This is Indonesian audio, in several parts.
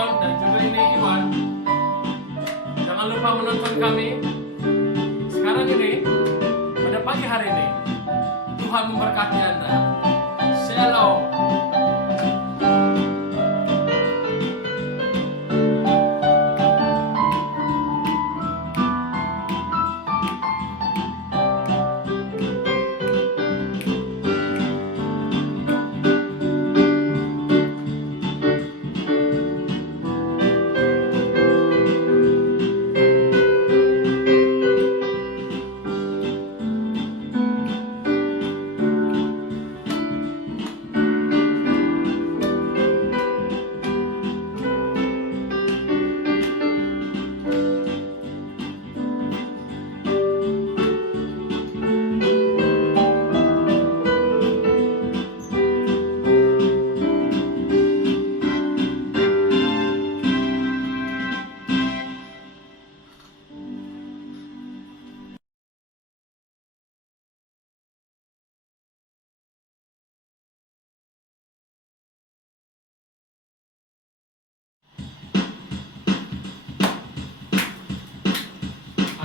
Leon dan juga ini Iwan. Jangan lupa menonton kami sekarang ini pada pagi hari ini. Tuhan memberkati Anda. Shalom.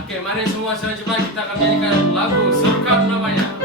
Oke, mari semua selanjutnya kita akan menyanyikan lagu Serukan Namanya.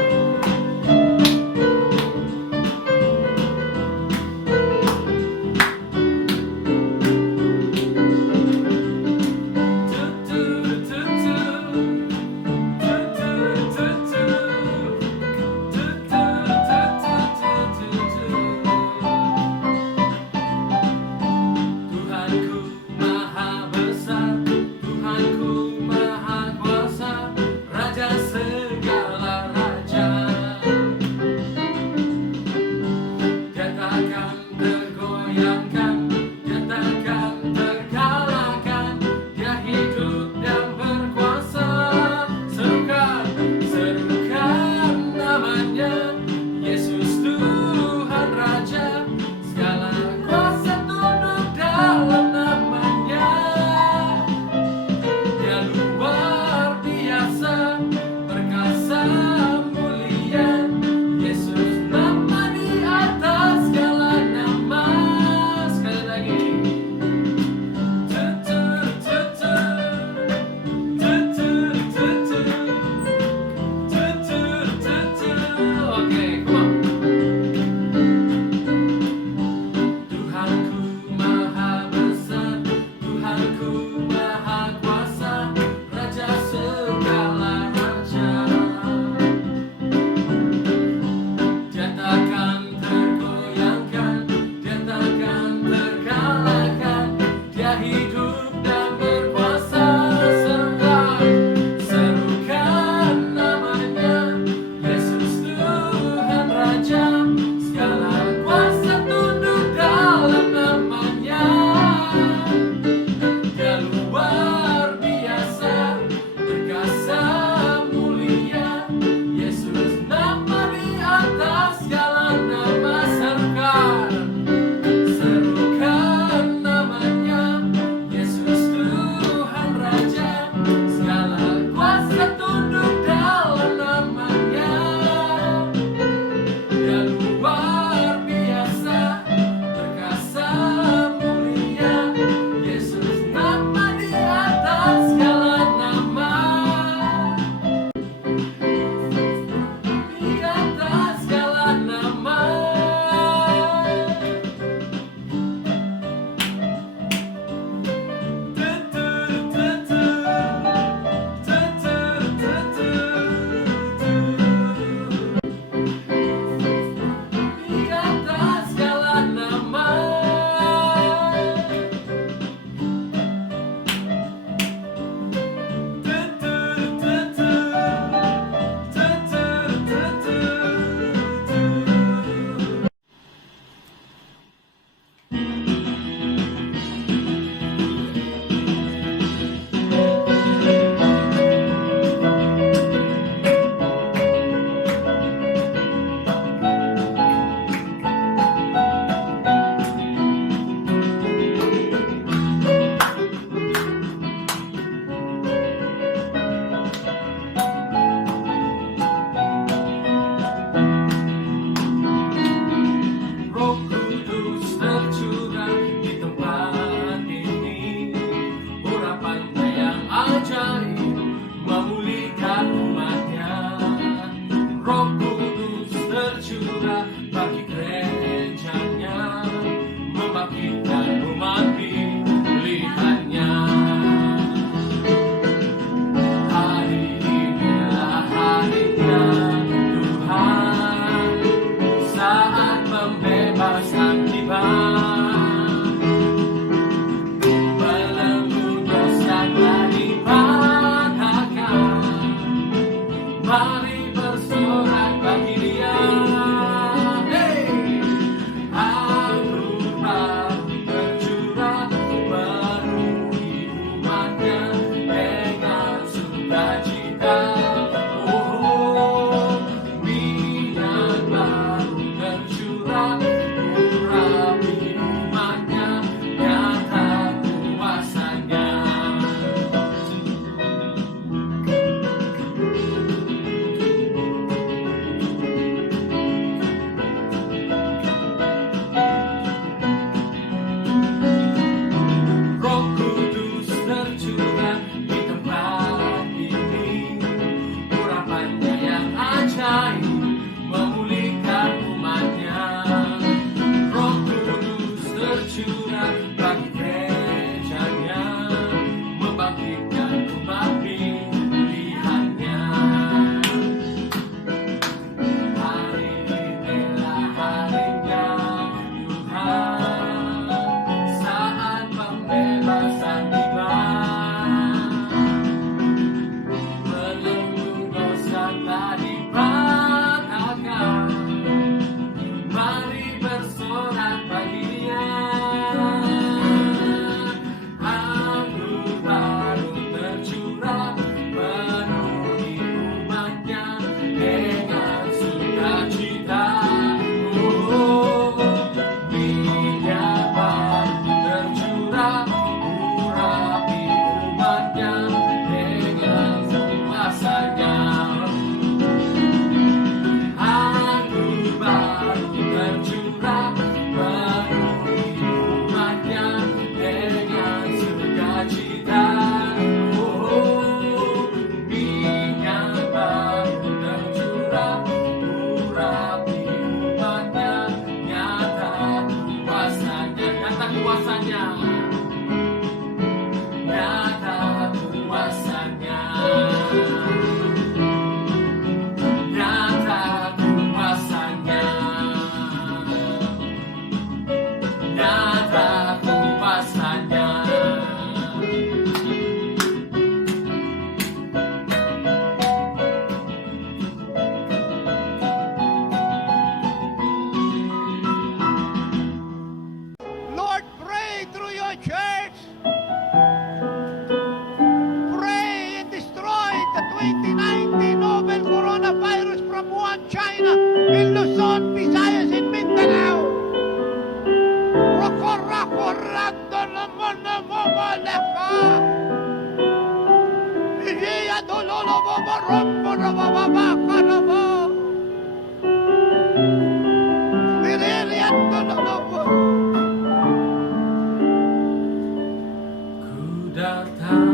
Ku datang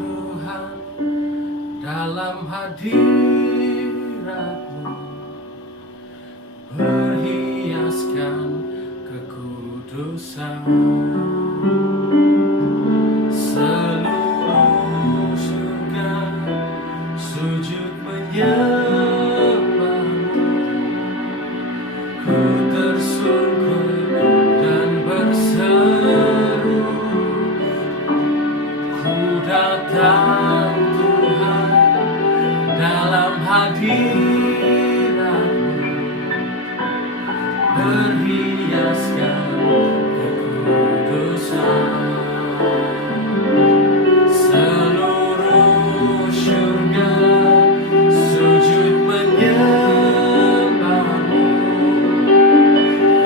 Tuhan dalam hadirat-Mu, perhiaskan kekudusan. Seluruh surga sujud menyembah-Mu. Ku tersungkur dan berseru, ku datang Tuhan dalam hadirat-Mu, perhiaskan kekudusan. Seluruh surga sujud menyembah-Mu.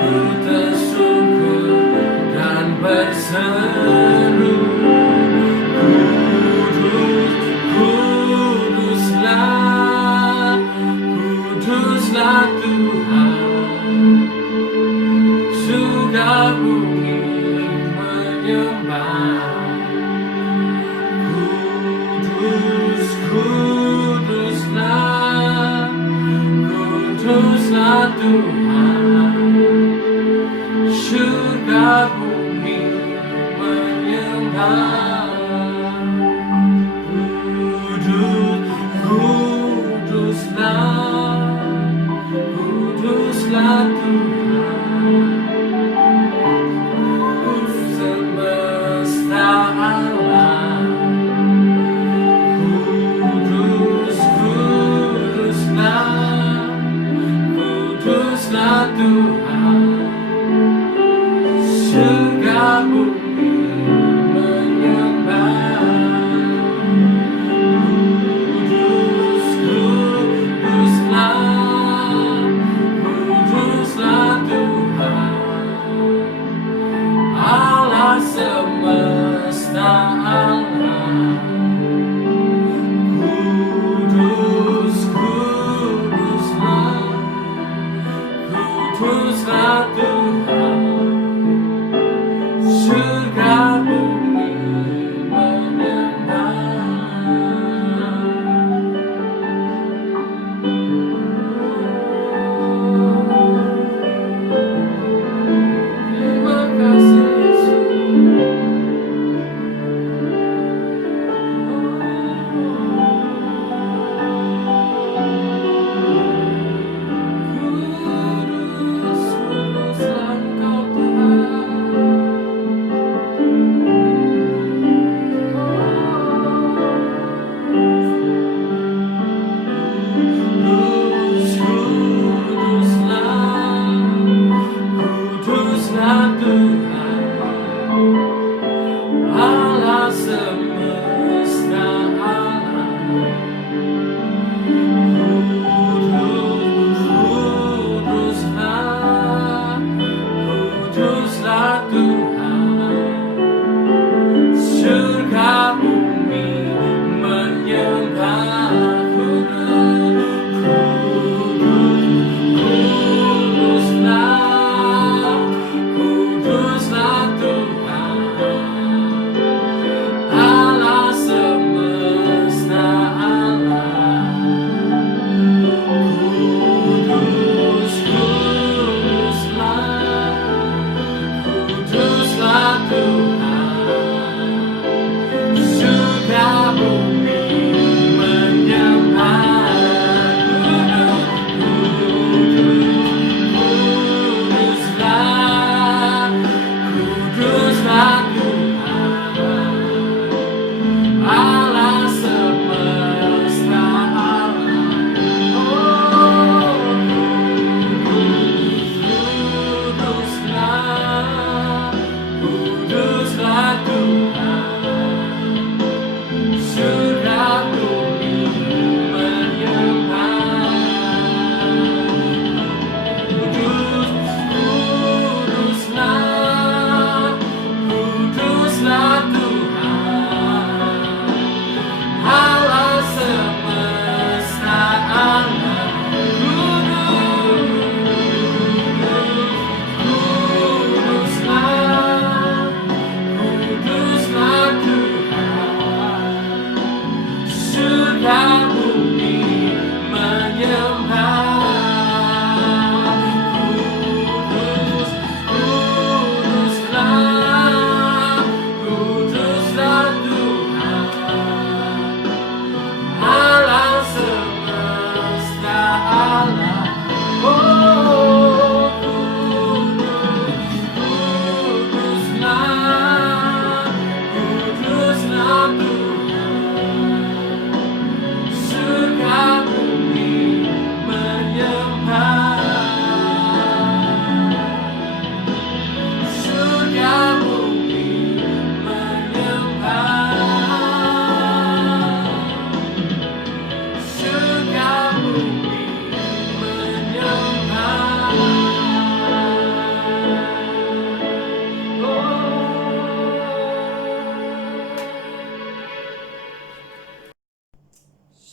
Ku tersungkur dan berseru, Kudus, Kuduslah, Kuduslah Tuhan. Surga bumi menyembah. Kudus, Kuduslah, Kuduslah Tuhan. Surga bumi menyembah. Kudus, Kuduslah, Kuduslah Tuhan. Semesta alam. Kudus, Kuduslah, Kuduslah Tuhan. Surga bumi menyembah. Kudus, Kuduslah, Kuduslah Tuhan. Allah semesta alam. Kudus, Kuduslah, Kuduslah Tuhan. Surga bumi menyembah. Terima kasih Yesus.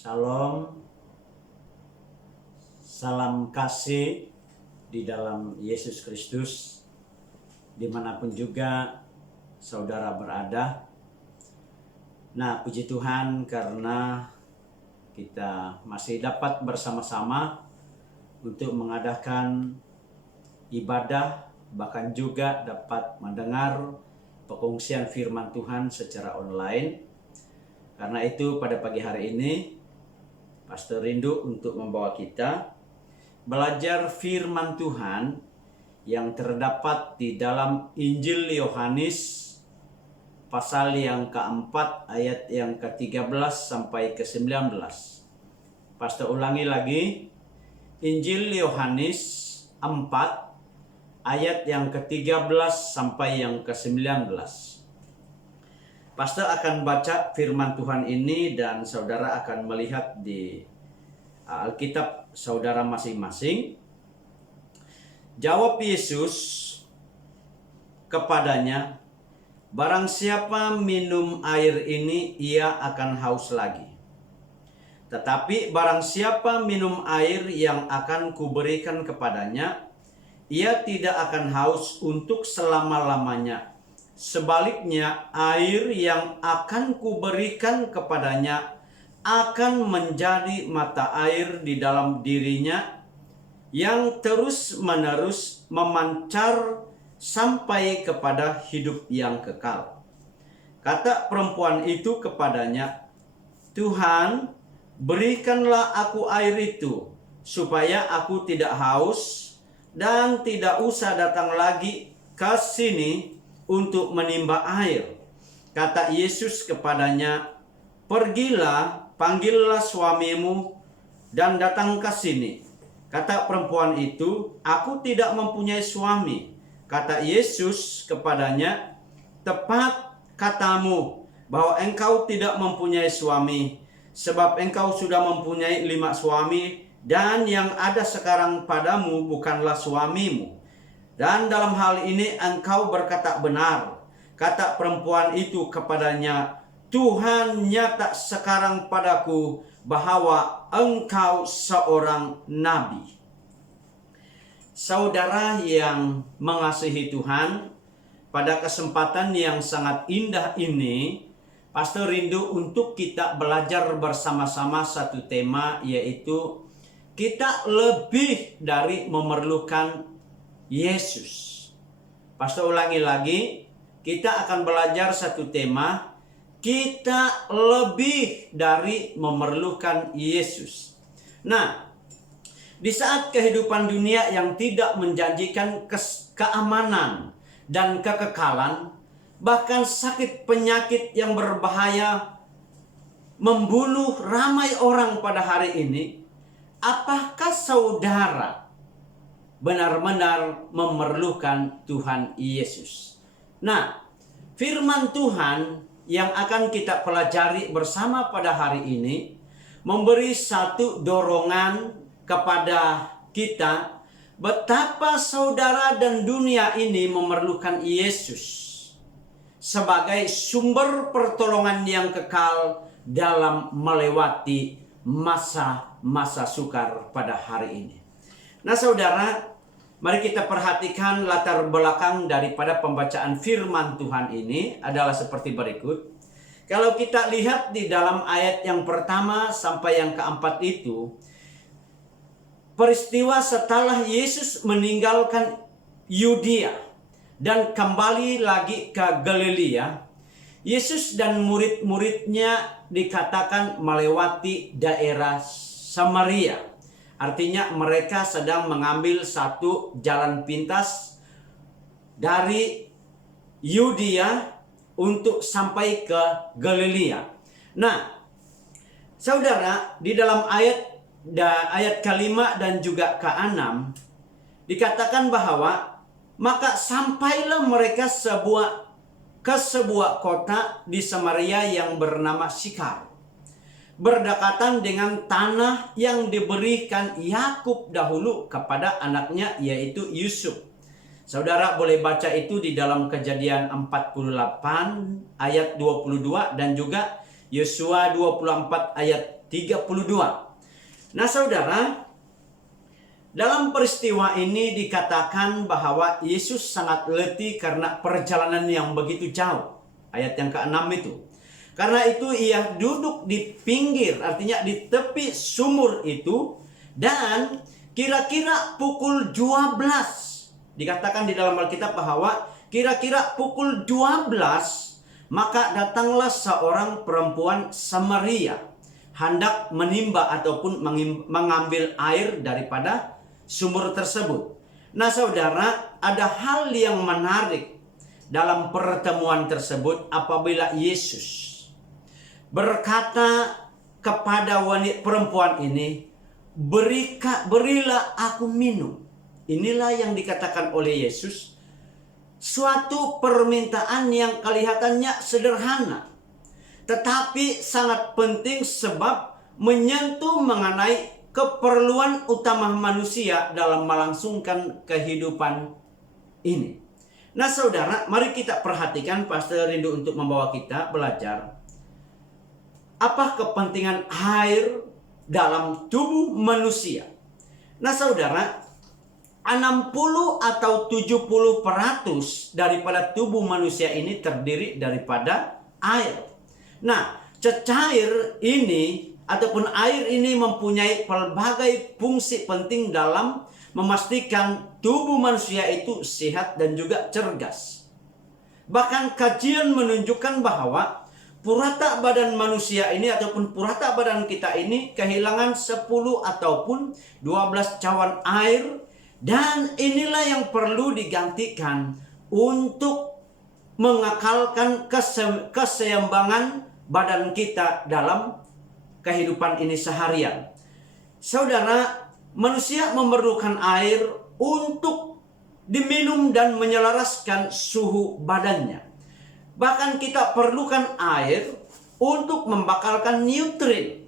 Salam, salam kasih di dalam Yesus Kristus, dimanapun juga saudara berada. Nah, puji Tuhan karena kita masih dapat bersama-sama untuk mengadakan ibadah, bahkan juga dapat mendengar pengungsian firman Tuhan secara online. Karena itu pada pagi hari ini Pastor rindu untuk membawa kita belajar firman Tuhan yang terdapat di dalam Injil Yohanes pasal yang keempat ayat yang ke-13 sampai ke-19. Pastor ulangi lagi, Injil Yohanes 4 ayat yang ke-13 sampai yang ke-19. Pastor akan baca firman Tuhan ini dan saudara akan melihat di Alkitab saudara masing-masing. Jawab Yesus kepadanya, "Barang siapa minum air ini, ia akan haus lagi. Tetapi barang siapa minum air yang akan kuberikan kepadanya, ia tidak akan haus untuk selama-lamanya. Sebaliknya, air yang akan kuberikan kepadanya akan menjadi mata air di dalam dirinya yang terus-menerus memancar sampai kepada hidup yang kekal." Kata perempuan itu kepadanya, "Tuhan, berikanlah aku air itu, supaya aku tidak haus dan tidak usah datang lagi ke sini untuk menimba air." Kata Yesus kepadanya, "Pergilah, panggillah suamimu dan datang ke sini." Kata perempuan itu, "Aku tidak mempunyai suami." Kata Yesus kepadanya, "Tepat katamu bahwa engkau tidak mempunyai suami, sebab engkau sudah mempunyai 5 suami, dan yang ada sekarang padamu bukanlah suamimu. Dan dalam hal ini engkau berkata benar." Kata perempuan itu kepadanya, "Tuhan nyata sekarang padaku bahwa engkau seorang nabi." Saudara yang mengasihi Tuhan, pada kesempatan yang sangat indah ini, Pastor rindu untuk kita belajar bersama-sama satu tema, yaitu kita lebih dari memerlukan Yesus. Pastor ulangi lagi, kita akan belajar satu tema, kita lebih dari memerlukan Yesus. Nah, di saat kehidupan dunia yang tidak menjanjikan keamanan dan kekekalan, bahkan sakit penyakit yang berbahaya membunuh ramai orang pada hari ini, apakah saudara benar-benar memerlukan Tuhan Yesus? Nah, firman Tuhan yang akan kita pelajari bersama pada hari ini memberi satu dorongan kepada kita betapa saudara dan dunia ini memerlukan Yesus sebagai sumber pertolongan yang kekal dalam melewati masa-masa sukar pada hari ini. Nah saudara, mari kita perhatikan latar belakang daripada pembacaan firman Tuhan ini adalah seperti berikut. Kalau kita lihat di dalam ayat yang pertama sampai yang keempat itu, peristiwa setelah Yesus meninggalkan Yudea dan kembali lagi ke Galilea, Yesus dan murid-muridnya dikatakan melewati daerah Samaria. Artinya mereka sedang mengambil satu jalan pintas dari Yudea untuk sampai ke Galilea. Nah, saudara, di dalam ayat ke-5 dan juga ke-6 dikatakan bahwa maka sampailah mereka ke sebuah kota di Samaria yang bernama Sikar, berdekatan dengan tanah yang diberikan Yakub dahulu kepada anaknya yaitu Yusuf. Saudara boleh baca itu di dalam Kejadian 48 ayat 22 dan juga Yosua 24 ayat 32. Nah saudara, dalam peristiwa ini dikatakan bahwa Yesus sangat letih karena perjalanan yang begitu jauh. Ayat yang ke-6 itu. Karena itu ia duduk di pinggir, artinya di tepi sumur itu. Dan kira-kira pukul 12. Dikatakan di dalam Alkitab bahwa kira-kira pukul 12. Maka datanglah seorang perempuan Samaria. Hendak menimba ataupun mengambil air daripada sumur tersebut. Nah saudara, ada hal yang menarik dalam pertemuan tersebut apabila Yesus berkata kepada wanita perempuan ini, berilah aku minum. Inilah yang dikatakan oleh Yesus, suatu permintaan yang kelihatannya sederhana, tetapi sangat penting sebab menyentuh mengenai keperluan utama manusia dalam melangsungkan kehidupan ini. Nah saudara, mari kita perhatikan. Pastor rindu untuk membawa kita belajar apa kepentingan air dalam tubuh manusia. Nah saudara, 60 atau 70% daripada tubuh manusia ini terdiri daripada air. Nah, cecair ini ataupun air ini mempunyai pelbagai fungsi penting dalam memastikan tubuh manusia itu sehat dan juga cerdas. Bahkan kajian menunjukkan bahwa purata badan manusia ini ataupun purata badan kita ini kehilangan 10 ataupun 12 cawan air, dan inilah yang perlu digantikan untuk mengekalkan keseimbangan badan kita dalam kehidupan ini seharian. Saudara, manusia memerlukan air untuk diminum dan menyelaraskan suhu badannya. Bahkan kita perlukan air untuk membakalkan nutrien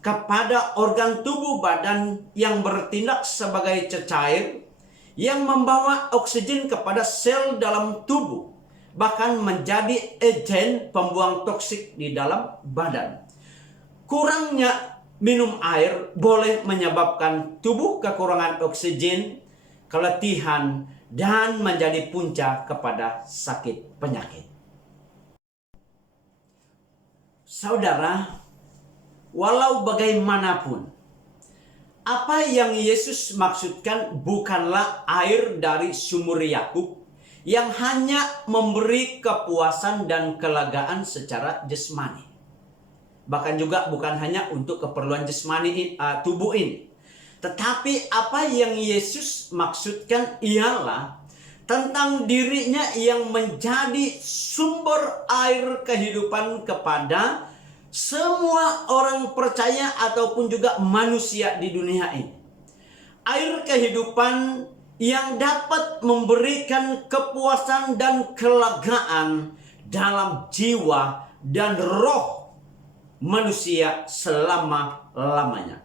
kepada organ tubuh badan yang bertindak sebagai cecair yang membawa oksigen kepada sel dalam tubuh, bahkan menjadi agen pembuang toksik di dalam badan. Kurangnya minum air boleh menyebabkan tubuh kekurangan oksigen, keletihan, dan menjadi punca kepada sakit penyakit. Saudara, walau bagaimanapun, apa yang Yesus maksudkan bukanlah air dari sumur Yakub yang hanya memberi kepuasan dan kelegaan secara jasmani. Bahkan juga bukan hanya untuk keperluan jasmani tubuh ini. Tetapi apa yang Yesus maksudkan ialah tentang dirinya yang menjadi sumber air kehidupan kepada semua orang percaya ataupun juga manusia di dunia ini. Air kehidupan yang dapat memberikan kepuasan dan kelegaan dalam jiwa dan roh manusia selama-lamanya.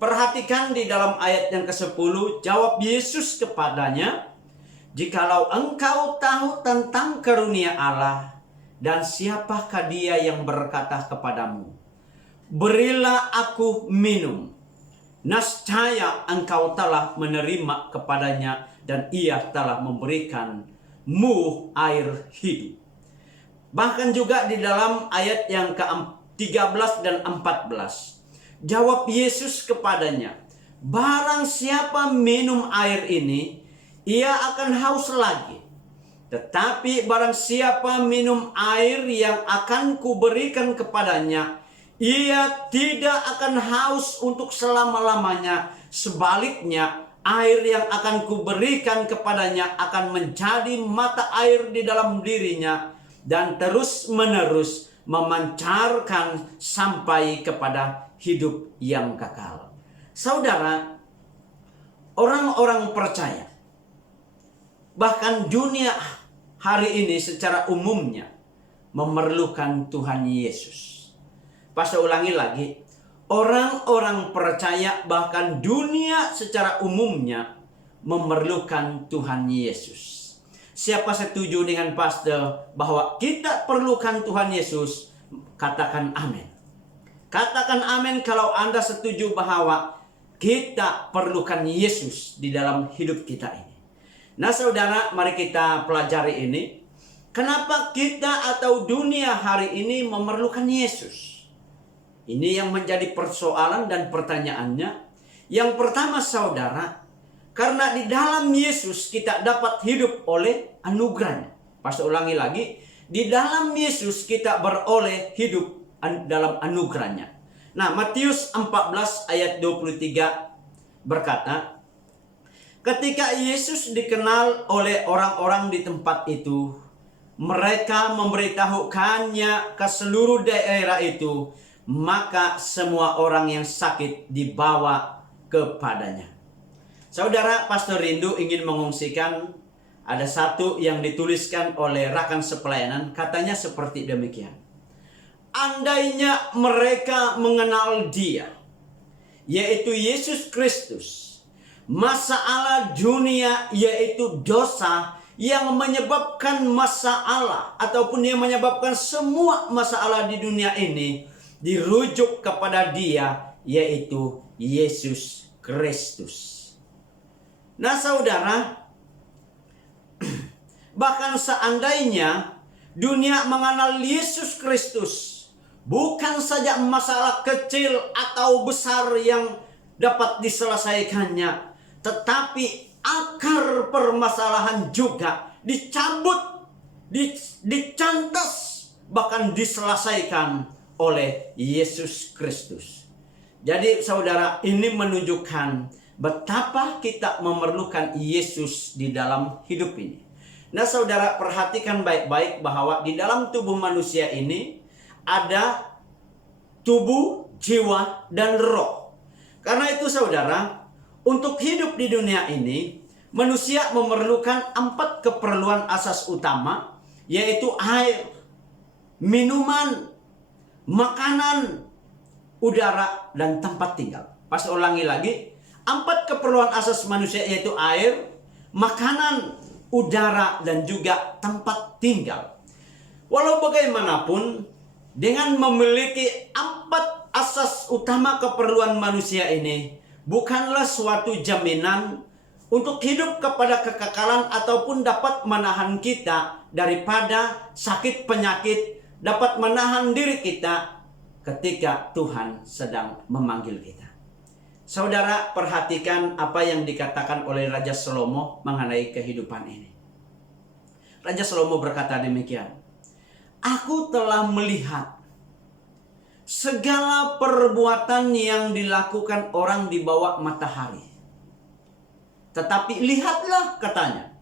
Perhatikan di dalam ayat yang ke-10, jawab Yesus kepadanya, "Jikalau engkau tahu tentang karunia Allah, dan siapakah dia yang berkata kepadamu, berilah aku minum, nescaya engkau telah menerima kepadanya dan ia telah memberikanmu air hidup." Bahkan juga di dalam ayat yang ke-13 dan 14, jawab Yesus kepadanya, "Barang siapa minum air ini, ia akan haus lagi. Tetapi barang siapa minum air yang akan kuberikan kepadanya, ia tidak akan haus untuk selama-lamanya. Sebaliknya, air yang akan kuberikan kepadanya akan menjadi mata air di dalam dirinya dan terus-menerus memancarkan sampai kepada hidup yang kekal." Saudara, orang-orang percaya, bahkan dunia hari ini secara umumnya memerlukan Tuhan Yesus. Pastor ulangi lagi, orang-orang percaya bahkan dunia secara umumnya memerlukan Tuhan Yesus. Siapa setuju dengan pastor bahwa kita perlukan Tuhan Yesus? Katakan amin. Katakan amin kalau Anda setuju bahwa kita perlukan Yesus di dalam hidup kita ini. Nah saudara, mari kita pelajari ini. Kenapa kita atau dunia hari ini memerlukan Yesus? Ini yang menjadi persoalan dan pertanyaannya. Yang pertama saudara, karena di dalam Yesus kita dapat hidup oleh anugerahnya. Pas ulangi lagi, di dalam Yesus kita beroleh hidup dalam anugerahnya. Nah, Matius 14 ayat 23 berkata, ketika Yesus dikenal oleh orang-orang di tempat itu, mereka memberitahukannya ke seluruh daerah itu, maka semua orang yang sakit dibawa kepadanya. Saudara, Pastor Rindu ingin mengungsikan ada satu yang dituliskan oleh rekan sepelayanan, katanya seperti demikian. Andainya mereka mengenal Dia, yaitu Yesus Kristus, masalah dunia yaitu dosa yang menyebabkan masalah ataupun yang menyebabkan semua masalah di dunia ini dirujuk kepada Dia, yaitu Yesus Kristus. Nah saudara, bahkan seandainya dunia mengenal Yesus Kristus, bukan saja masalah kecil atau besar yang dapat diselesaikannya, tetapi akar permasalahan juga dicabut, dicantas, bahkan diselesaikan oleh Yesus Kristus. Jadi saudara, ini menunjukkan betapa kita memerlukan Yesus di dalam hidup ini. Nah saudara, perhatikan baik-baik bahwa di dalam tubuh manusia ini ada tubuh, jiwa, dan roh. Karena itu saudara, untuk hidup di dunia ini, manusia memerlukan 4 keperluan asas utama, yaitu air, minuman, makanan, udara, dan tempat tinggal. Pas ulangi lagi, 4 keperluan asas manusia yaitu air, makanan, udara, dan juga tempat tinggal. Walau bagaimanapun, dengan memiliki 4 asas utama keperluan manusia ini, bukanlah suatu jaminan untuk hidup kepada kekekalan ataupun dapat menahan kita daripada sakit penyakit, dapat menahan diri kita ketika Tuhan sedang memanggil kita. Saudara, perhatikan apa yang dikatakan oleh Raja Salomo mengenai kehidupan ini. Raja Salomo berkata demikian, aku telah melihat segala perbuatan yang dilakukan orang di bawah matahari. Tetapi lihatlah, katanya,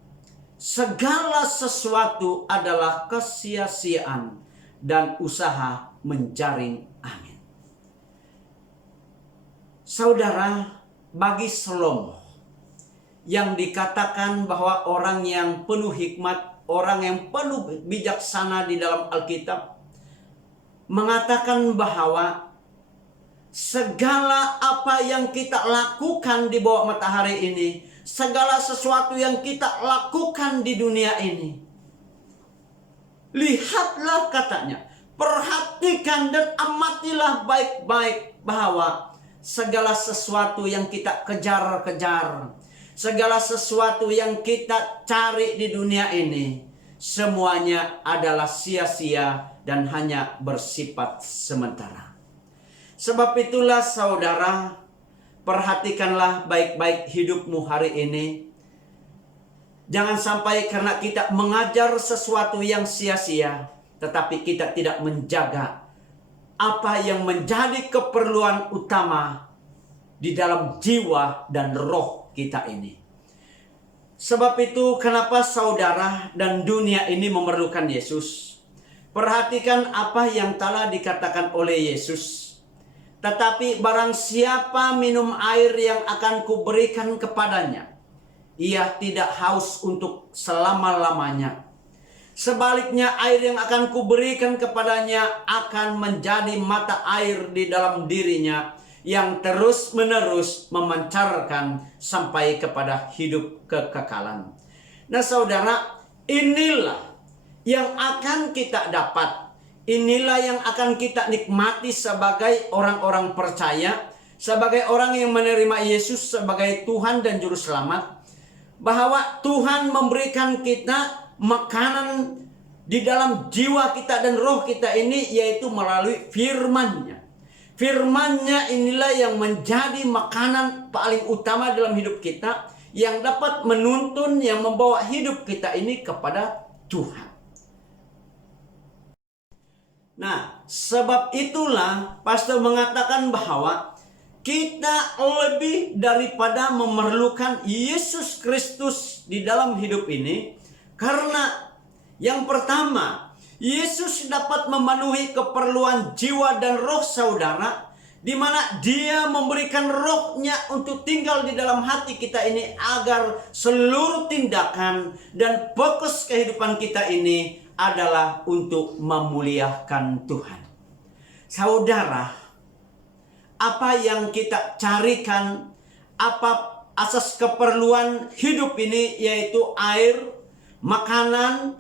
segala sesuatu adalah kesia-siaan dan usaha menjaring angin. Saudara, bagi Salomo yang dikatakan bahwa orang yang penuh hikmat, orang yang penuh bijaksana di dalam Alkitab, mengatakan bahwa segala apa yang kita lakukan di bawah matahari ini, segala sesuatu yang kita lakukan di dunia ini, lihatlah, katanya, perhatikan dan amatilah baik-baik bahwa segala sesuatu yang kita kejar-kejar, segala sesuatu yang kita cari di dunia ini, semuanya adalah sia-sia dan hanya bersifat sementara. Sebab itulah saudara, perhatikanlah baik-baik hidupmu hari ini. Jangan sampai karena kita mengajar sesuatu yang sia-sia, tetapi kita tidak menjaga apa yang menjadi keperluan utama di dalam jiwa dan roh kita ini. Sebab itu kenapa saudara dan dunia ini memerlukan Yesus. Perhatikan apa yang telah dikatakan oleh Yesus. Tetapi barang siapa minum air yang akan kuberikan kepadanya, ia tidak haus untuk selama-lamanya. Sebaliknya air yang akan kuberikan kepadanya akan menjadi mata air di dalam dirinya yang terus-menerus memancarkan sampai kepada hidup kekekalan. Nah saudara, inilah yang akan kita dapat. inilah yang akan kita nikmati sebagai orang-orang percaya, sebagai orang yang menerima Yesus sebagai Tuhan dan Juru Selamat, bahwa Tuhan memberikan kita makanan di dalam jiwa kita dan roh kita ini, yaitu melalui firman-Nya. Firman-Nya inilah yang menjadi makanan paling utama dalam hidup kita, yang dapat menuntun, yang membawa hidup kita ini kepada Tuhan. Nah, sebab itulah pastor mengatakan bahwa kita lebih daripada memerlukan Yesus Kristus di dalam hidup ini, karena yang pertama, Yesus dapat memenuhi keperluan jiwa dan roh saudara, di mana Dia memberikan roh-Nya untuk tinggal di dalam hati kita ini, agar seluruh tindakan dan fokus kehidupan kita ini adalah untuk memuliakan Tuhan. Saudara, apa yang kita carikan, apa asas keperluan hidup ini, yaitu air, makanan,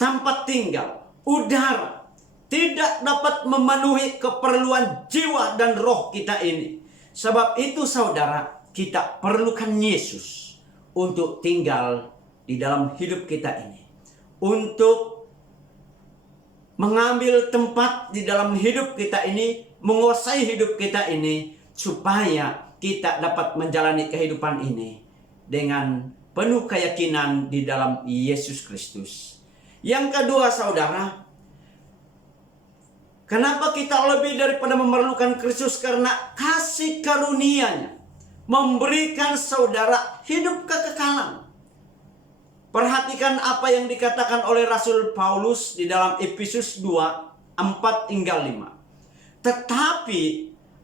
tempat tinggal, udara, tidak dapat memenuhi keperluan jiwa dan roh kita ini. Sebab itu saudara, kita perlukan Yesus untuk tinggal di dalam hidup kita ini, untuk mengambil tempat di dalam hidup kita ini, menguasai hidup kita ini, supaya kita dapat menjalani kehidupan ini dengan penuh keyakinan di dalam Yesus Kristus. Yang kedua saudara, kenapa kita lebih daripada memerlukan Kristus? Karena kasih karunia-Nya memberikan saudara hidup kekekalan. Perhatikan apa yang dikatakan oleh Rasul Paulus di dalam Efesus 2, 4 hingga 5. Tetapi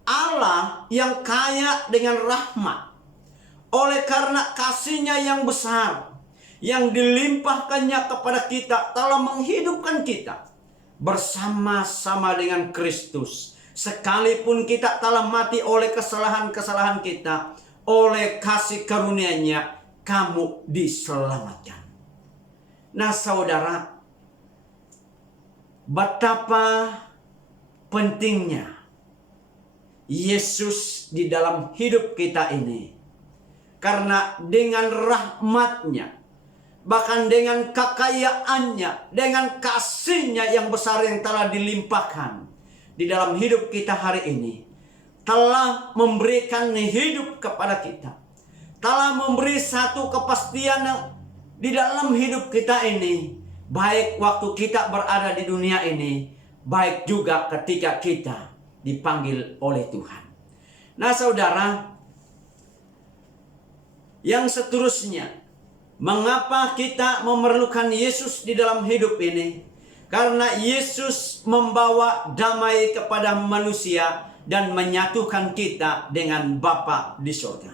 Allah yang kaya dengan rahmat, oleh karena kasih-Nya yang besar, yang dilimpahkannya kepada kita, telah menghidupkan kita bersama-sama dengan Kristus. Sekalipun kita telah mati oleh kesalahan-kesalahan kita, oleh kasih karunia-Nya kamu diselamatkan. Nah saudara, betapa pentingnya Yesus di dalam hidup kita ini. Karena dengan rahmat-Nya, bahkan dengan kekayaannya, dengan kasih-Nya yang besar yang telah dilimpahkan di dalam hidup kita hari ini, telah memberikan hidup kepada kita, telah memberi satu kepastian di dalam hidup kita ini, baik waktu kita berada di dunia ini, baik juga ketika kita dipanggil oleh Tuhan. Nah saudara, yang seterusnya, mengapa kita memerlukan Yesus di dalam hidup ini? Karena Yesus membawa damai kepada manusia dan menyatukan kita dengan Bapa di surga.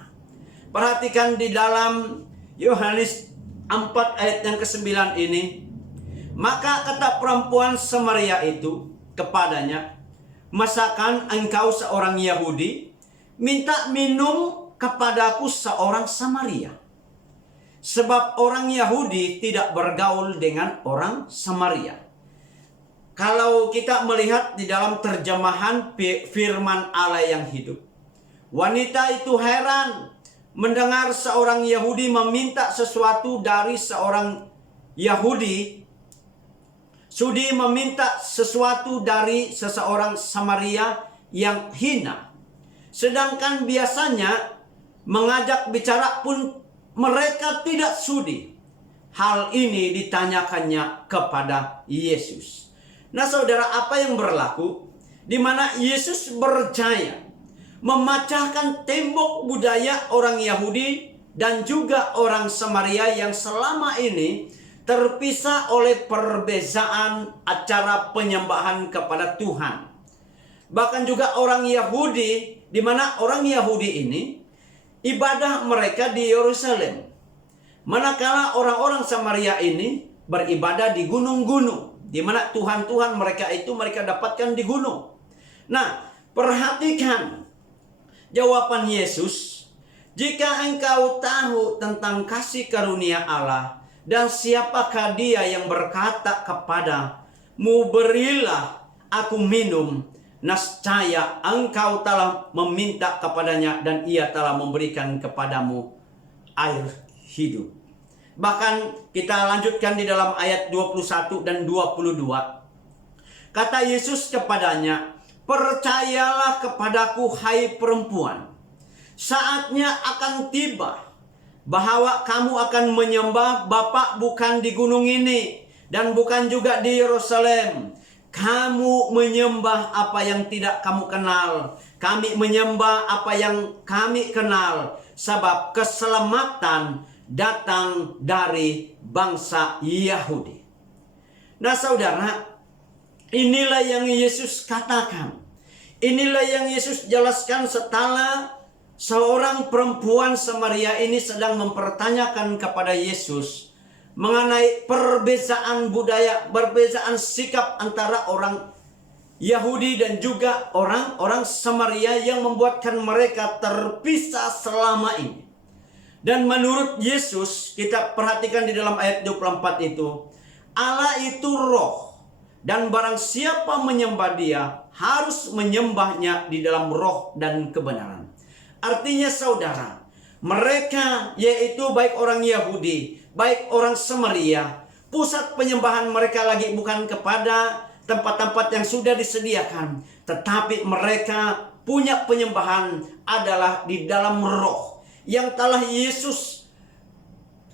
Perhatikan di dalam Yohanes 4 ayat yang ke-9 ini. Maka kata perempuan Samaria itu kepadanya, masakan engkau seorang Yahudi minta minum kepadaku seorang Samaria? Sebab orang Yahudi tidak bergaul dengan orang Samaria. Kalau kita melihat di dalam terjemahan firman Allah yang hidup, wanita itu heran mendengar seorang Yahudi meminta sesuatu dari seorang Yahudi, sudi meminta sesuatu dari seseorang Samaria yang hina. Sedangkan biasanya mengajak bicara pun mereka tidak sudi. Hal ini ditanyakannya kepada Yesus. Nah saudara, apa yang berlaku? Di mana Yesus berjaya memecahkan tembok budaya orang Yahudi dan juga orang Samaria yang selama ini terpisah oleh perbedaan acara penyembahan kepada Tuhan. Bahkan juga orang Yahudi, di mana orang Yahudi ini ibadah mereka di Yerusalem, manakala orang-orang Samaria ini beribadah di gunung-gunung, di mana Tuhan-Tuhan mereka itu mereka dapatkan di gunung. Nah, perhatikan jawaban Yesus, jika engkau tahu tentang kasih karunia Allah dan siapakah Dia yang berkata kepadamu, mu berilah aku minum. Nescaya engkau telah meminta kepadanya dan ia telah memberikan kepadamu air hidup. Bahkan kita lanjutkan di dalam ayat 21 dan 22. Kata Yesus kepadanya, percayalah kepadaku hai perempuan. Saatnya akan tiba bahwa kamu akan menyembah Bapa bukan di gunung ini dan bukan juga di Yerusalem. Kamu menyembah apa yang tidak kamu kenal. Kami menyembah apa yang kami kenal. Sebab keselamatan datang dari bangsa Yahudi. Nah saudara, inilah yang Yesus katakan. Inilah yang Yesus jelaskan setelah seorang perempuan Samaria ini sedang mempertanyakan kepada Yesus mengenai perbedaan budaya, perbedaan sikap antara orang Yahudi dan juga orang-orang Samaria yang membuatkan mereka terpisah selama ini. Dan menurut Yesus, kita perhatikan di dalam ayat 24 itu, Allah itu roh, dan barang siapa menyembah dia harus menyembahnya di dalam roh dan kebenaran. Artinya saudara, mereka yaitu baik orang Yahudi, baik orang Samaria, pusat penyembahan mereka lagi bukan kepada tempat-tempat yang sudah disediakan, tetapi mereka punya penyembahan adalah di dalam roh yang telah Yesus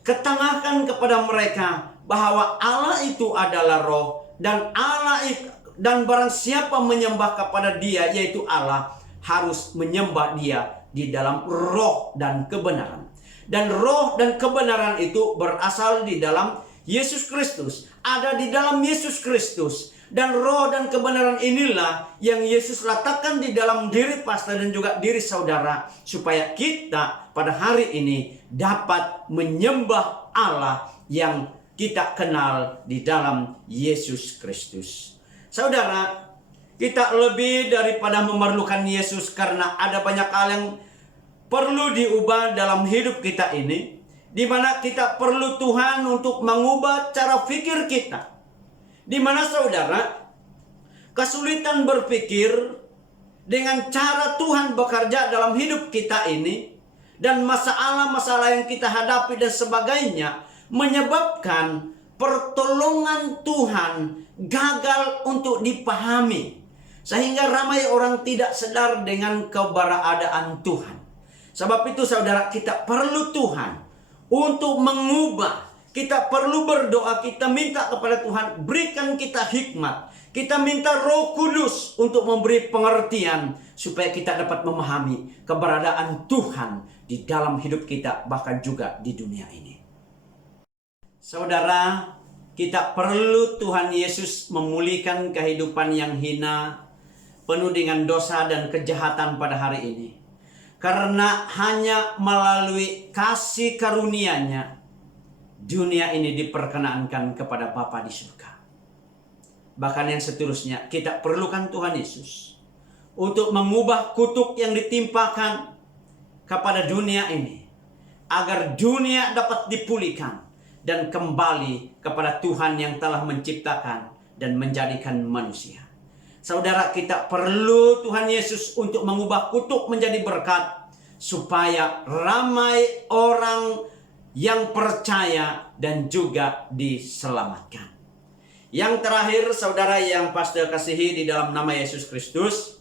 ketengahkan kepada mereka bahwa Allah itu adalah roh dan barang siapa menyembah kepada dia yaitu Allah harus menyembah dia di dalam roh dan kebenaran. Dan roh dan kebenaran itu berasal di dalam Yesus Kristus, ada di dalam Yesus Kristus. Dan roh dan kebenaran inilah yang Yesus letakkan di dalam diri pastor dan juga diri saudara, supaya kita pada hari ini dapat menyembah Allah yang kita kenal di dalam Yesus Kristus. Saudara, kita lebih daripada memerlukan Yesus karena ada banyak hal yang perlu diubah dalam hidup kita ini, di mana kita perlu Tuhan untuk mengubah cara pikir kita. Di mana saudara, kesulitan berpikir dengan cara Tuhan bekerja dalam hidup kita ini, dan masalah-masalah yang kita hadapi dan sebagainya, menyebabkan pertolongan Tuhan gagal untuk dipahami. Sehingga ramai orang tidak sadar dengan keberadaan Tuhan. Sebab itu saudara, kita perlu Tuhan untuk mengubah. Kita perlu berdoa, kita minta kepada Tuhan, berikan kita hikmat. Kita minta Roh Kudus untuk memberi pengertian supaya kita dapat memahami keberadaan Tuhan di dalam hidup kita, bahkan juga di dunia ini. Saudara, kita perlu Tuhan Yesus memulihkan kehidupan yang hina, penuh dengan dosa dan kejahatan pada hari ini. Karena hanya melalui kasih karunia-Nya, dunia ini diperkenankan kepada Bapa di surga. Bahkan yang seterusnya, kita perlukan Tuhan Yesus untuk mengubah kutuk yang ditimpakan kepada dunia ini, agar dunia dapat dipulihkan dan kembali kepada Tuhan yang telah menciptakan dan menjadikan manusia. Saudara, kita perlu Tuhan Yesus untuk mengubah kutuk menjadi berkat, supaya ramai orang yang percaya dan juga diselamatkan. Yang terakhir, saudara yang pastor kasihi di dalam nama Yesus Kristus,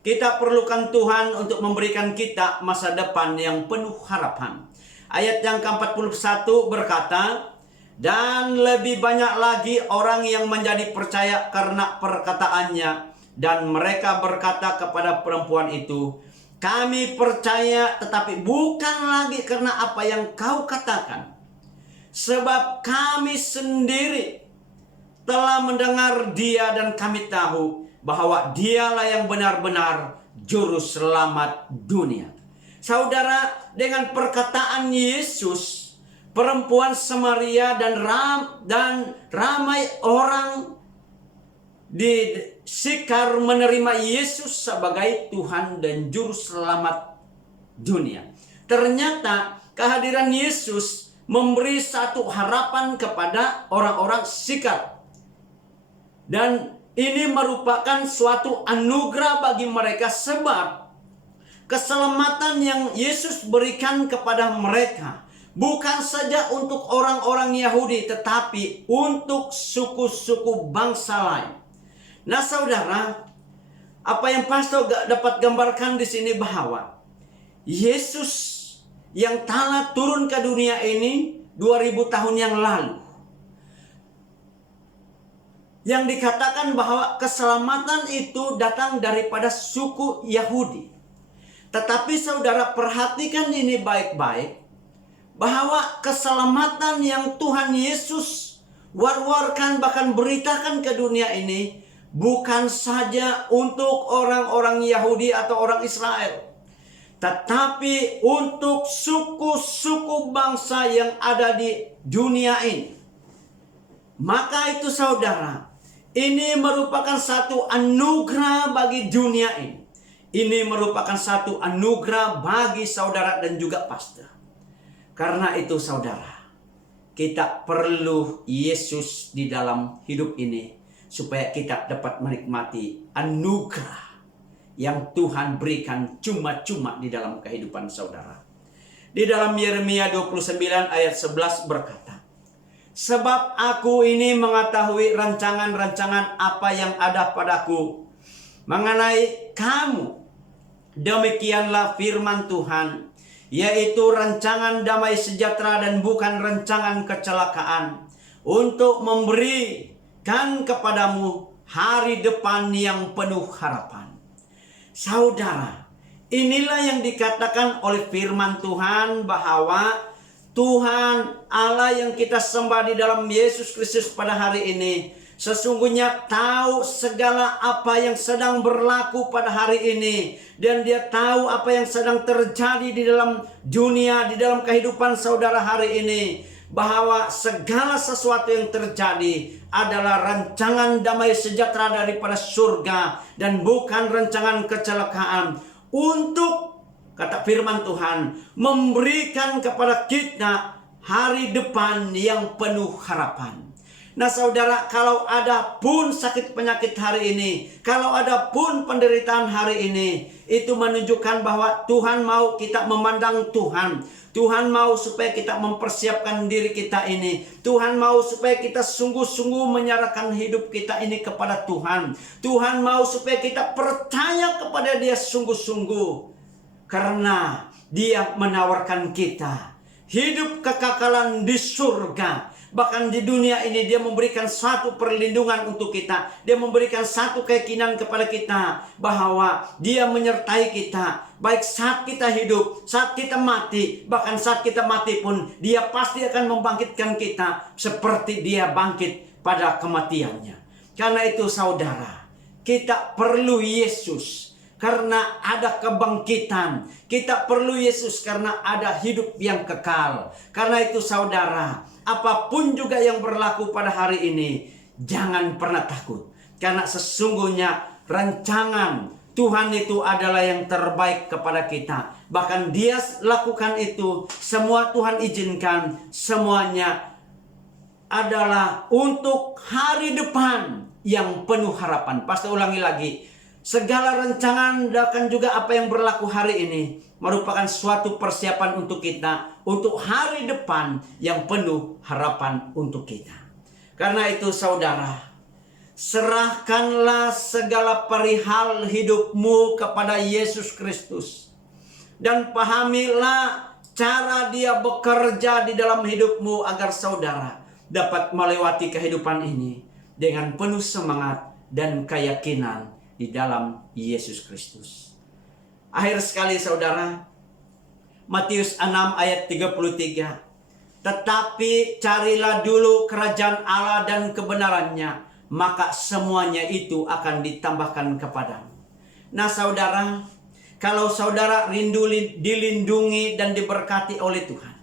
kita perlukan Tuhan untuk memberikan kita masa depan yang penuh harapan. Ayat yang ke-41 berkata, dan lebih banyak lagi orang yang menjadi percaya karena perkataannya, dan mereka berkata kepada perempuan itu, kami percaya tetapi bukan lagi karena apa yang kau katakan, sebab kami sendiri telah mendengar dia dan kami tahu bahwa dialah yang benar-benar juru selamat dunia. Saudara, dengan perkataan Yesus, perempuan Samaria dan ramai orang di Sikar menerima Yesus sebagai Tuhan dan juru selamat dunia. Ternyata kehadiran Yesus memberi satu harapan kepada orang-orang Sikar. Dan ini merupakan suatu anugerah bagi mereka, sebab keselamatan yang Yesus berikan kepada mereka bukan saja untuk orang-orang Yahudi, tetapi untuk suku-suku bangsa lain. Nah saudara, apa yang pastor dapat gambarkan di sini bahwa Yesus yang telah turun ke dunia ini 2000 tahun yang lalu, yang dikatakan bahwa keselamatan itu datang daripada suku Yahudi. Tetapi saudara perhatikan ini baik-baik, bahwa keselamatan yang Tuhan Yesus war-warkan, bahkan beritakan ke dunia ini, bukan saja untuk orang-orang Yahudi atau orang Israel, tetapi untuk suku-suku bangsa yang ada di dunia ini. Maka itu saudara, ini merupakan satu anugerah bagi dunia ini. Ini merupakan satu anugerah bagi saudara dan juga pastor. Karena itu saudara, kita perlu Yesus di dalam hidup ini, supaya kita dapat menikmati anugerah yang Tuhan berikan cuma-cuma di dalam kehidupan saudara. Di dalam Yeremia 29 ayat 11 berkata, "Sebab aku ini mengetahui rancangan-rancangan apa yang ada padaku mengenai kamu. Demikianlah firman Tuhan, yaitu rancangan damai sejahtera dan bukan rancangan kecelakaan, untuk memberikan kepadamu hari depan yang penuh harapan." Saudara, inilah yang dikatakan oleh firman Tuhan, bahwa Tuhan Allah yang kita sembah di dalam Yesus Kristus pada hari ini sesungguhnya tahu segala apa yang sedang berlaku pada hari ini. Dan dia tahu apa yang sedang terjadi di dalam dunia, di dalam kehidupan saudara hari ini. Bahwa segala sesuatu yang terjadi adalah rancangan damai sejahtera daripada surga, dan bukan rancangan kecelakaan, untuk, kata firman Tuhan, memberikan kepada kita hari depan yang penuh harapan. Nah saudara, kalau ada pun sakit penyakit hari ini, kalau ada pun penderitaan hari ini, itu menunjukkan bahwa Tuhan mau kita memandang Tuhan. Tuhan mau supaya kita mempersiapkan diri kita ini. Tuhan mau supaya kita sungguh-sungguh menyerahkan hidup kita ini kepada Tuhan. Tuhan mau supaya kita percaya kepada Dia sungguh-sungguh, karena Dia menawarkan kita hidup kekekalan di surga. Bahkan di dunia ini Dia memberikan satu perlindungan untuk kita. Dia memberikan satu keyakinan kepada kita, bahwa Dia menyertai kita, baik saat kita hidup, saat kita mati, bahkan saat kita mati pun Dia pasti akan membangkitkan kita seperti Dia bangkit pada kematiannya. Karena itu saudara, kita perlu Yesus karena ada kebangkitan. Kita perlu Yesus karena ada hidup yang kekal. Karena itu saudara, apapun juga yang berlaku pada hari ini, jangan pernah takut. Karena sesungguhnya rancangan Tuhan itu adalah yang terbaik kepada kita. Bahkan Dia lakukan itu, semua Tuhan izinkan, semuanya adalah untuk hari depan yang penuh harapan. Pasti ulangi lagi, segala rancangan dan juga apa yang berlaku hari ini merupakan suatu persiapan untuk kita, untuk hari depan yang penuh harapan untuk kita. Karena itu saudara, serahkanlah segala perihal hidupmu kepada Yesus Kristus. Dan pahamilah cara Dia bekerja di dalam hidupmu, agar saudara dapat melewati kehidupan ini dengan penuh semangat dan keyakinan di dalam Yesus Kristus. Akhir sekali saudara, Matius 6 ayat 33. "Tetapi carilah dulu kerajaan Allah dan kebenarannya, maka semuanya itu akan ditambahkan kepadamu." Nah saudara, kalau saudara rindu dilindungi dan diberkati oleh Tuhan,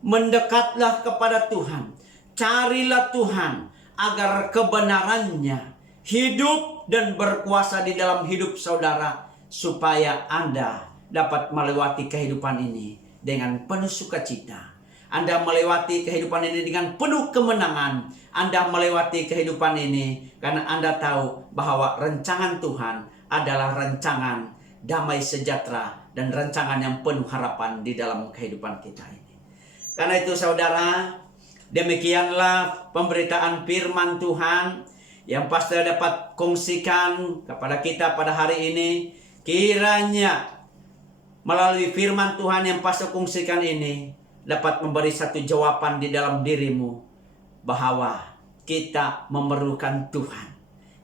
mendekatlah kepada Tuhan, carilah Tuhan, agar kebenarannya hidup dan berkuasa di dalam hidup saudara, supaya Anda dapat melewati kehidupan ini dengan penuh sukacita. Anda melewati kehidupan ini dengan penuh kemenangan. Anda melewati kehidupan ini karena Anda tahu bahwa rancangan Tuhan adalah rancangan damai sejahtera dan rancangan yang penuh harapan di dalam kehidupan kita ini. Karena itu saudara, demikianlah pemberitaan firman Tuhan yang pastor dapat kongsikan kepada kita pada hari ini. Kiranya melalui firman Tuhan yang pastor kongsikan ini dapat memberi satu jawaban di dalam dirimu bahwa kita memerlukan Tuhan.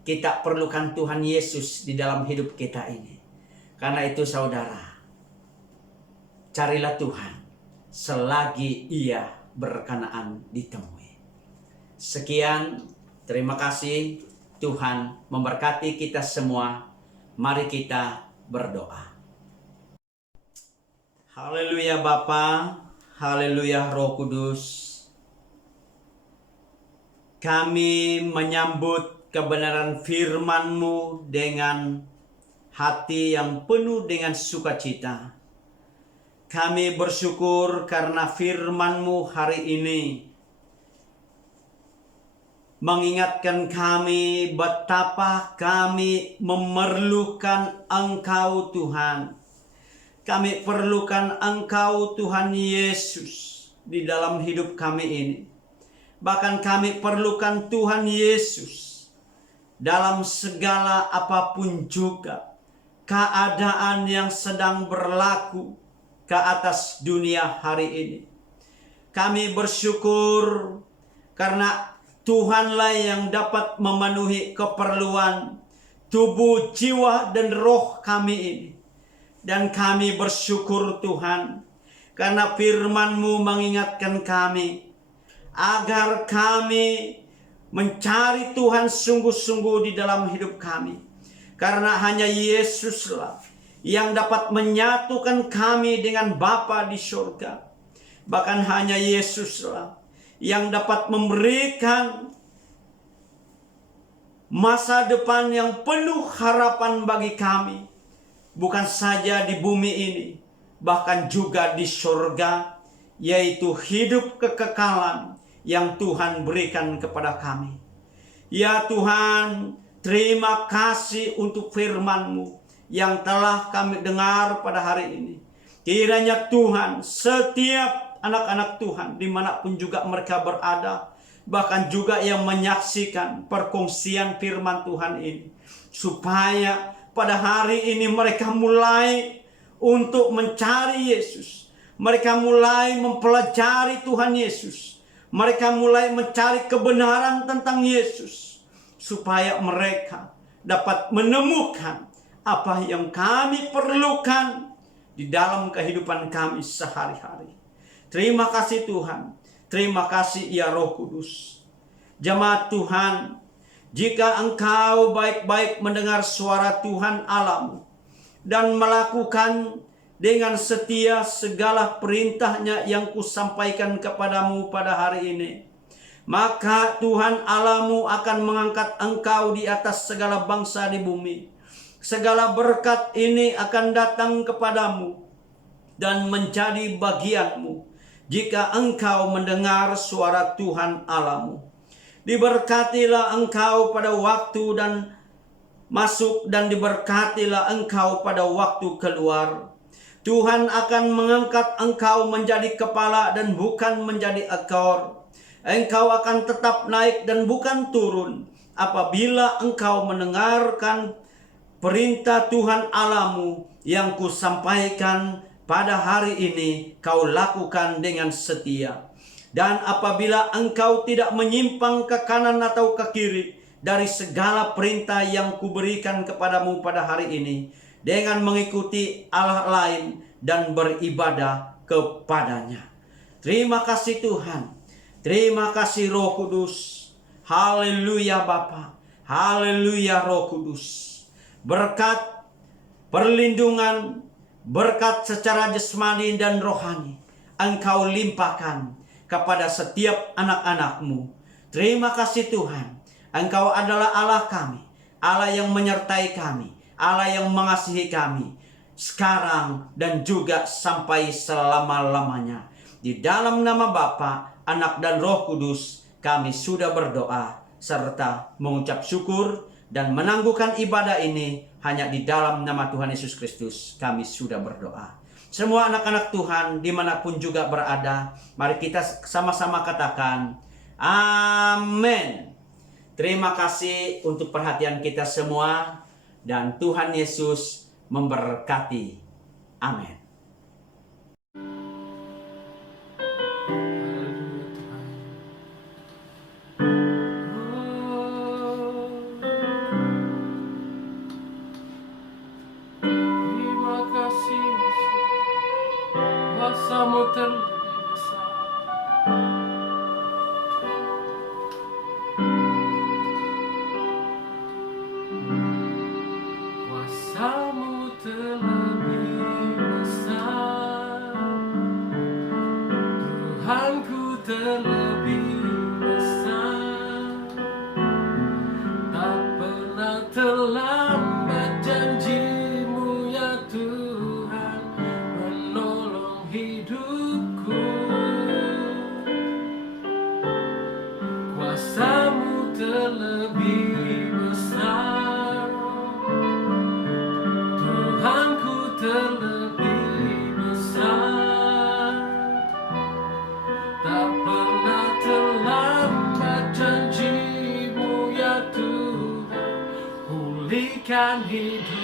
Kita perlukan Tuhan Yesus di dalam hidup kita ini. Karena itu saudara, carilah Tuhan selagi Ia berkenaan ditemui. Sekian, terima kasih. Tuhan memberkati kita semua. Mari kita berdoa. Haleluya Bapa, haleluya Roh Kudus. Kami menyambut kebenaran firman-Mu dengan hati yang penuh dengan sukacita. Kami bersyukur karena firman-Mu hari ini mengingatkan kami betapa kami memerlukan Engkau Tuhan. Kami perlukan Engkau Tuhan Yesus di dalam hidup kami ini. Bahkan kami perlukan Tuhan Yesus dalam segala apapun juga keadaan yang sedang berlaku ke atas dunia hari ini. Kami bersyukur karena Tuhanlah yang dapat memenuhi keperluan tubuh, jiwa, dan roh kami ini. Dan kami bersyukur Tuhan karena firman-Mu mengingatkan kami agar kami mencari Tuhan sungguh-sungguh di dalam hidup kami. Karena hanya Yesuslah yang dapat menyatukan kami dengan Bapa di surga. Bahkan hanya Yesuslah yang dapat memberikan masa depan yang penuh harapan bagi kami. Bukan saja di bumi ini, bahkan juga di surga, yaitu hidup kekekalan yang Tuhan berikan kepada kami. Ya Tuhan, terima kasih untuk firman-Mu yang telah kami dengar pada hari ini. Kiranya Tuhan, setiap anak-anak Tuhan dimanapun juga mereka berada, bahkan juga yang menyaksikan perkongsian firman Tuhan ini, supaya pada hari ini mereka mulai untuk mencari Yesus. Mereka mulai mempelajari Tuhan Yesus. Mereka mulai mencari kebenaran tentang Yesus, supaya mereka dapat menemukan apa yang kami perlukan di dalam kehidupan kami sehari-hari. Terima kasih Tuhan. Terima kasih ya Roh Kudus. Jemaat Tuhan, jika engkau baik-baik mendengar suara Tuhan Allahmu dan melakukan dengan setia segala perintah-Nya yang kusampaikan kepadamu pada hari ini, maka Tuhan Allahmu akan mengangkat engkau di atas segala bangsa di bumi. Segala berkat ini akan datang kepadamu dan menjadi bagianmu jika engkau mendengar suara Tuhan Allahmu. Diberkatilah engkau pada waktu dan masuk, dan diberkatilah engkau pada waktu keluar. Tuhan akan mengangkat engkau menjadi kepala dan bukan menjadi ekor. Engkau akan tetap naik dan bukan turun apabila engkau mendengarkan perintah Tuhan Allahmu yang kusampaikan pada hari ini, kau lakukan dengan setia. Dan apabila engkau tidak menyimpang ke kanan atau ke kiri dari segala perintah yang kuberikan kepadamu pada hari ini, dengan mengikuti Allah lain dan beribadah kepadanya. Terima kasih Tuhan. Terima kasih Roh Kudus. Haleluya Bapa. Haleluya Roh Kudus. Berkat perlindungan, berkat secara jasmani dan rohani engkau limpahkan kepada setiap anak-anak-Mu. Terima kasih Tuhan. Engkau adalah Allah kami, Allah yang menyertai kami, Allah yang mengasihi kami sekarang dan juga sampai selama-lamanya. Di dalam nama Bapa, Anak dan Roh Kudus, kami sudah berdoa serta mengucap syukur dan menangguhkan ibadah ini hanya di dalam nama Tuhan Yesus Kristus. Kami sudah berdoa. Semua anak-anak Tuhan dimanapun juga berada, mari kita sama-sama katakan amin. Terima kasih untuk perhatian kita semua dan Tuhan Yesus memberkati. Amin. Terima kasih, kuasa-Mu terlebih besar. Kuasa-Mu terlebih besar, Tuhanku terlebih besar. Tak pernah terlambat janji-Mu ya Tuhan, menolong hidupku. Kuasa-Mu terlebih besar, Tuhanku terlebih besar. Tak pernah terlambat janji-Mu ya Tuhan, pulihkan hidupku.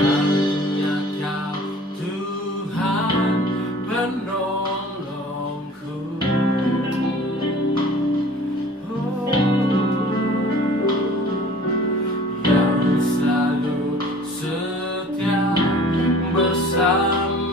Hanya Kau Tuhan penolongku. Yang selalu setia bersamaku.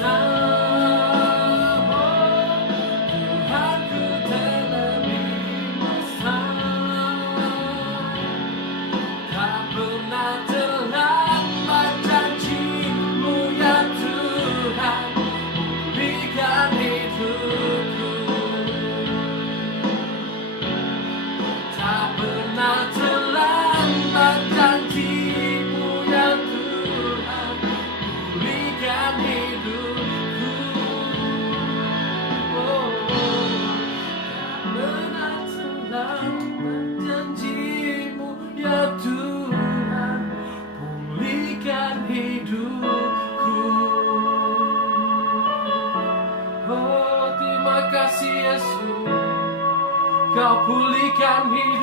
Tuhanku terlebih besar, tak pernah terlambat janji-Mu ya Tuhan, pulihkan hidupku. Tak pernah terlambat janji-Mu ya Tuhan, pulihkan hidupku. Oh, tak pernah terlambat janji-Mu ya Tuhan, pulihkan hidupku. Oh, terima kasih Yesus, Kau pulihkan hidupku.